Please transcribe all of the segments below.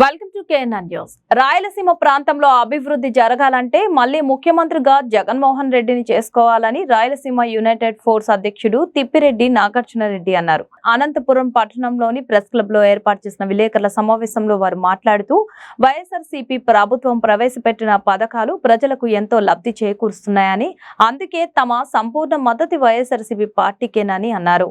Welcome to KNR news. Rayalaseema ప్రాంతంలో అభివృద్ధి జరగాలంటే మళ్లీ ముఖ్యమంత్రిగా జగన్మోహన్ రెడ్డిని చేసుకోవాలని రాయలసీమ యునైటెడ్ ఫోర్స్ అధ్యక్షుడు తిప్పిరెడ్డి నాగార్జునరెడ్డి అన్నారు. అనంతపురం పట్టణంలోని ప్రెస్ క్లబ్ లో ఏర్పాటు చేసిన విలేకరుల సమావేశంలో వారు మాట్లాడుతూ వైఎస్ఆర్సీపీ ప్రభుత్వం ప్రవేశపెట్టిన పథకాలు ప్రజలకు ఎంతో లబ్ధి చేకూరుస్తున్నాయని, అందుకే తమ సంపూర్ణ మద్దతు వైఎస్ఆర్సీపీ పార్టీకేనని అన్నారు.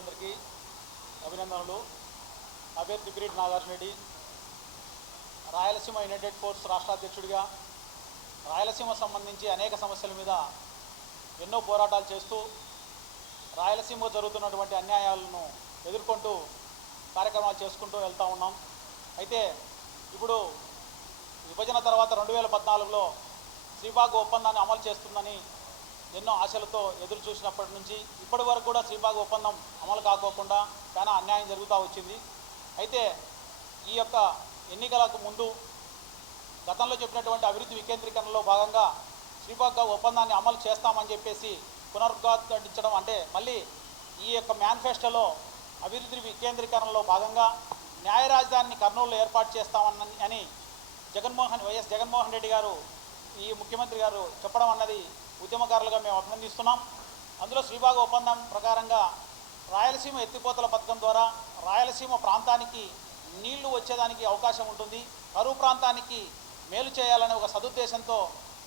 అందరికీ అభినందనలు. నా పేరు తిప్పిరెడ్డి నాగార్జునరెడ్డి. రాయలసీమ యునైటెడ్ ఫోర్స్ రాష్ట్ర అధ్యక్షుడిగా రాయలసీమ సంబంధించి అనేక సమస్యల మీద ఎన్నో పోరాటాలు చేస్తూ రాయలసీమలో జరుగుతున్నటువంటి అన్యాయాలను ఎదుర్కొంటూ కార్యక్రమాలు చేసుకుంటూ వెళ్తూ ఉన్నాం. అయితే ఇప్పుడు విభజన తర్వాత 2014లో శ్రీబాగ్ ఒప్పందాన్ని అమలు చేస్తుందని ఎన్నో ఆశలతో ఎదురు చూసినప్పటి నుంచి ఇప్పటి వరకు కూడా శ్రీబాగ్ ఒప్పందం అమలు కాకోకుండా చాలా అన్యాయం జరుగుతూ వచ్చింది. అయితే ఈ యొక్క ఎన్నికలకు ముందు గతంలో చెప్పినటువంటి అభివృద్ధి వికేంద్రీకరణలో భాగంగా శ్రీబాగ్ ఒప్పందాన్ని అమలు చేస్తామని చెప్పేసి పునరుద్ఘాటించడం, అంటే మళ్ళీ ఈ యొక్క మేనిఫెస్టోలో అభివృద్ధి వికేంద్రీకరణలో భాగంగా న్యాయ రాజధానిని కర్నూలులో ఏర్పాటు చేస్తామని వైఎస్ జగన్మోహన్ రెడ్డి గారు, ఈ ముఖ్యమంత్రి గారు చెప్పడం అన్నది ఉద్యమకారులుగా మేము అభినందిస్తున్నాం. అందులో శ్రీబాగ్ ఒప్పందం ప్రకారంగా రాయలసీమ ఎత్తిపోతల పథకం ద్వారా రాయలసీమ ప్రాంతానికి నీళ్లు వచ్చేదానికి అవకాశం ఉంటుంది. కరువు ప్రాంతానికి మేలు చేయాలనే ఒక సదుద్దేశంతో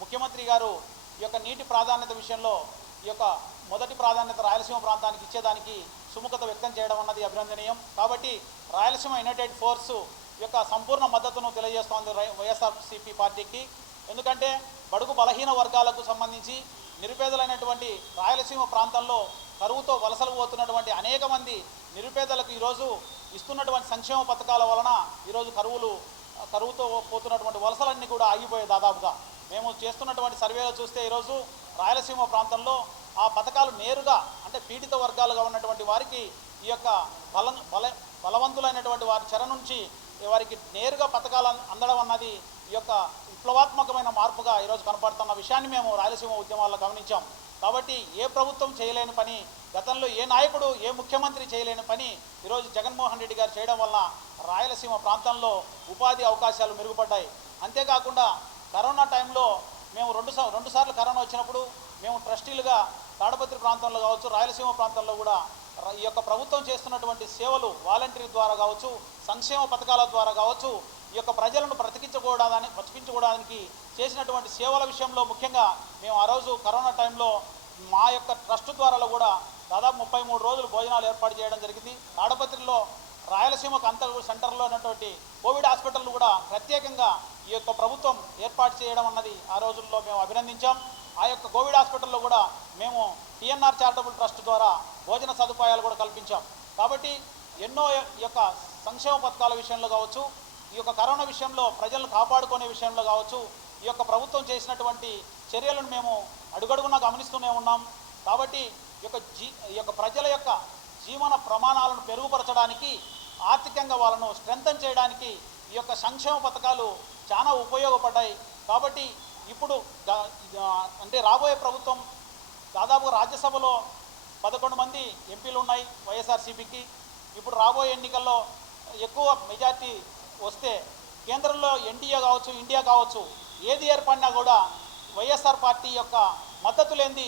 ముఖ్యమంత్రి గారు ఈ యొక్క నీటి ప్రాధాన్యత విషయంలో ఈ యొక్క మొదటి ప్రాధాన్యత రాయలసీమ ప్రాంతానికి ఇచ్చేదానికి సుముఖత వ్యక్తం చేయడం అన్నది అభినందనీయం. కాబట్టి రాయలసీమ యునైటెడ్ ఫోర్సు యొక్క సంపూర్ణ మద్దతును తెలియజేస్తోంది వైఎస్ఆర్సీపీ పార్టీకి. ఎందుకంటే బడుగు బలహీన వర్గాలకు సంబంధించి నిరుపేదలైనటువంటి రాయలసీమ ప్రాంతంలో కరువుతో వలసలు పోతున్నటువంటి అనేక మంది నిరుపేదలకు ఈరోజు ఇస్తున్నటువంటి సంక్షేమ పథకాల వలన ఈరోజు కరువుతో పోతున్నటువంటి వలసలన్నీ కూడా ఆగిపోయాయి. దాదాపుగా మేము చేస్తున్నటువంటి సర్వేలో చూస్తే ఈరోజు రాయలసీమ ప్రాంతంలో ఆ పథకాలు నేరుగా, అంటే పీడిత వర్గాలుగా ఉన్నటువంటి వారికి ఈ యొక్క బలవంతులైనటువంటి వారి చెర నుంచి వారికి నేరుగా పథకాలు అందడం అన్నది ఈ యొక్క విప్లవాత్మకమైన మార్పుగా ఈరోజు కనపడుతున్న విషయాన్ని మేము రాయలసీమ ఉద్యమాల్లో గమనించాం. కాబట్టి ఏ ప్రభుత్వం చేయలేని పని, గతంలో ఏ నాయకుడు ఏ ముఖ్యమంత్రి చేయలేని పని ఈరోజు జగన్మోహన్ రెడ్డి గారు చేయడం వలన రాయలసీమ ప్రాంతంలో ఉపాధి అవకాశాలు మెరుగుపడ్డాయి. అంతేకాకుండా కరోనా టైంలో మేము రెండు సార్లు కరోనా వచ్చినప్పుడు మేము ట్రస్టీలుగా తాడపత్రి ప్రాంతంలో కావచ్చు, రాయలసీమ ప్రాంతంలో కూడా ఈ యొక్క ప్రభుత్వం చేస్తున్నటువంటి సేవలు వాలంటీర్ ద్వారా కావచ్చు, సంక్షేమ పథకాల ద్వారా కావచ్చు, ఈ యొక్క ప్రజలను బ్రతికించుకోవడానికి చేసినటువంటి సేవల విషయంలో ముఖ్యంగా మేము ఆ రోజు కరోనా టైంలో మా యొక్క ట్రస్ట్ ద్వారా కూడా దాదాపు 33 రోజులు భోజనాలు ఏర్పాటు చేయడం జరిగింది. తాడపత్రిలో రాయలసీమకు సెంటర్లో ఉన్నటువంటి కోవిడ్ హాస్పిటల్ కూడా ప్రత్యేకంగా ఈ యొక్క ప్రభుత్వం ఏర్పాటు చేయడం అన్నది ఆ రోజుల్లో మేము అభినందించాం. ఆ యొక్క కోవిడ్ హాస్పిటల్లో కూడా మేము టీఎన్ఆర్ చారిటబుల్ ట్రస్ట్ ద్వారా భోజన సదుపాయాలు కూడా కల్పించాం. కాబట్టి ఎన్నో ఈ యొక్క సంక్షేమ పథకాల విషయంలో కావచ్చు, ఈ యొక్క కరోనా విషయంలో ప్రజలను కాపాడుకునే విషయంలో కావచ్చు, ఈ యొక్క ప్రభుత్వం చేసినటువంటి చర్యలను మేము అడుగడుగునా గమనిస్తూనే ఉన్నాం. కాబట్టి ఈ యొక్క ప్రజల యొక్క జీవన ప్రమాణాలను మెరుగుపరచడానికి, ఆర్థికంగా వాళ్ళను స్ట్రెంథన్ చేయడానికి ఈ యొక్క సంక్షేమ పథకాలు చాలా ఉపయోగపడ్డాయి. కాబట్టి ఇప్పుడు అంటే రాబోయే ప్రభుత్వం దాదాపు రాజ్యసభలో 11 మంది ఎంపీలు ఉన్నాయి వైఎస్ఆర్సీపీకి. ఇప్పుడు రాబోయే ఎన్నికల్లో ఎక్కువ మెజార్టీ వస్తే కేంద్రంలో ఎన్డీఏ కావచ్చు, ఇండియా కావచ్చు, ఏది ఏర్పడినా కూడా వైఎస్ఆర్ పార్టీ యొక్క మద్దతు లేనిది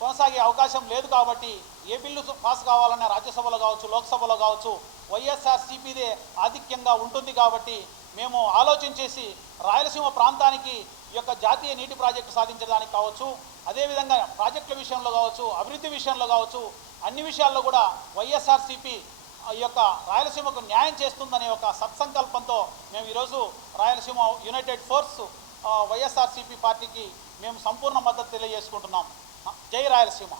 కొనసాగే అవకాశం లేదు. కాబట్టి ఏ బిల్లు పాస్ కావాలన్నా రాజ్యసభలో కావచ్చు, లోక్సభలో కావచ్చు, వైఎస్ఆర్సీపీదే ఆధిక్యంగా ఉంటుంది. కాబట్టి మేము ఆలోచించేసి రాయలసీమ ప్రాంతానికి ఈ యొక్క జాతీయ నీటి ప్రాజెక్టు సాధించడానికి కావచ్చు, అదేవిధంగా ప్రాజెక్టుల విషయంలో కావచ్చు, అభివృద్ధి విషయంలో కావచ్చు, అన్ని విషయాల్లో కూడా వైఎస్ఆర్సీపీ ఈ యొక్క రాయలసీమకు న్యాయం చేస్తుందనే ఒక సత్సంకల్పంతో మేము ఈరోజు రాయలసీమ యునైటెడ్ ఫోర్స్ వైఎస్ఆర్సీపీ పార్టీకి మేము సంపూర్ణ మద్దతు తెలియజేసుకుంటున్నాం. జై రాయలసీమ.